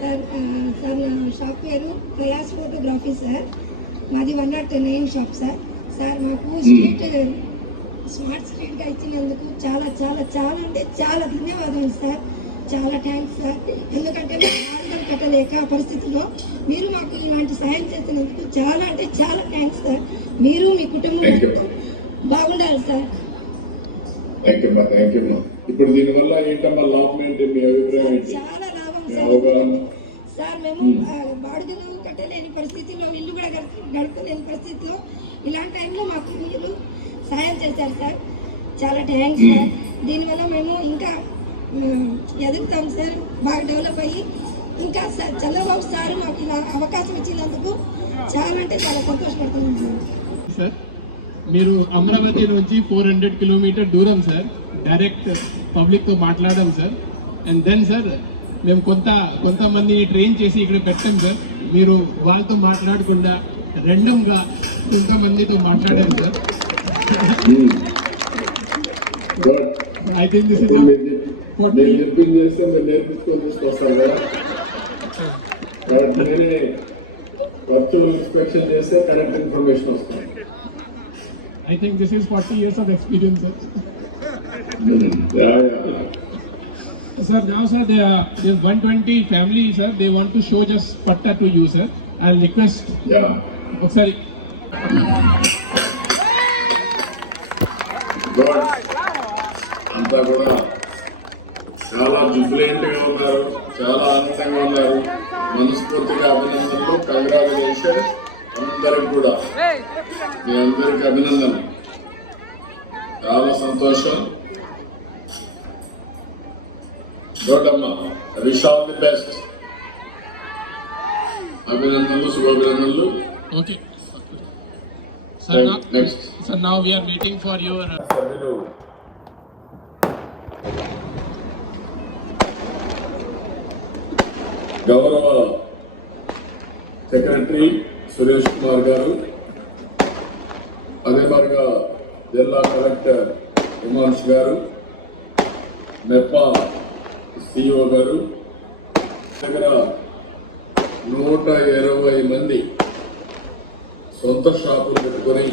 Sir sir నా shop పేరు chaos photography sir. మాది 109 షాప్ సార్. సార్ మాకు స్ట్రీట్ స్మార్ట్ స్ట్రీట్గా ఇచ్చినందుకు చాలా చాలా చాలా అంటే చాలా ధన్యవాదాలు సార్. చాలా థ్యాంక్స్ సార్. ఎందుకంటే ఆర్డర్ కట్టలేక పరిస్థితిలో మీరు మాకు ఇలాంటి సహాయం చేసినందుకు చాలా అంటే చాలా థ్యాంక్స్ సార్. మీరు మీ కుటుంబం బాగుండాలి సార్. ఇప్పుడు దీనివల్ల ఏంటమ్మా లాభం ఏంటి, మీ అభిప్రాయం? చాలా లాభం సార్. సార్ మేము బాడుగలు కట్టలేని పరిస్థితిలో, ఇల్లు కూడా గడపలేని పరిస్థితిలో ఇలాంటి టైంలో మాకు మీరు సాయం చేశారు సార్. చాలా థ్యాంక్స్ సార్. దీనివల్ల మేము ఇంకా ఎదుగుతాం సార్, బాగా డెవలప్ అయ్యి ఇంకా చంద్రబాబు సార్ మాకు ఇలా అవకాశం ఇచ్చినందుకు చాలా అంటే చాలా సంతోషపడుతున్నాం సార్. మీరు అమరావతి నుంచి 400 కిలోమీటర్ దూరం సార్, డైరెక్ట్ పబ్లిక్తో మాట్లాడాం సార్. అండ్ దెన్ సార్ మేము కొంతమంది ట్రైన్ చేసి ఇక్కడ పెట్టాం సార్. మీరు వాళ్ళతో మాట్లాడకుండా రెండంగా కొంతమందితో మాట్లాడాం sir. I think this is virtual inspection చేస్తే కరెక్ట్ ఇన్ఫర్మేషన్ వస్తుంది. I think this is 40 years of experience, sir. Sir, now sir, there's 120 family, sir. They want to show just patta to you, sir. I'll request. Yeah. Oh, sorry. God. అంతా కూడా చాలా Jubilant గా ఉన్నారు, చాలా ఆనందంగా ఉన్నారు. మనస్ఫూర్తిగా అభినందనలు, కంగ్రాచులేషన్స్ అందరికి కూడా. మీ అందరికి అభినందనలు, చాలా సంతోషం. గోడమ్మ, విష్ ఆల్ ది బెస్ట్. అభినందనలు, శుభాభినందనలు. Okay. Sir, next. Sir, now we are waiting for your. సభ్యులు గౌరవ సెక్రటరీ సురేష్ కుమార్ గారు, అదే మరిగా జిల్లా కలెక్టర్ హిమాంష్ గారు, మెప్పా సిఇఓ గారు, దగ్గర 120 మంది సొంత షాపులు పెట్టుకొని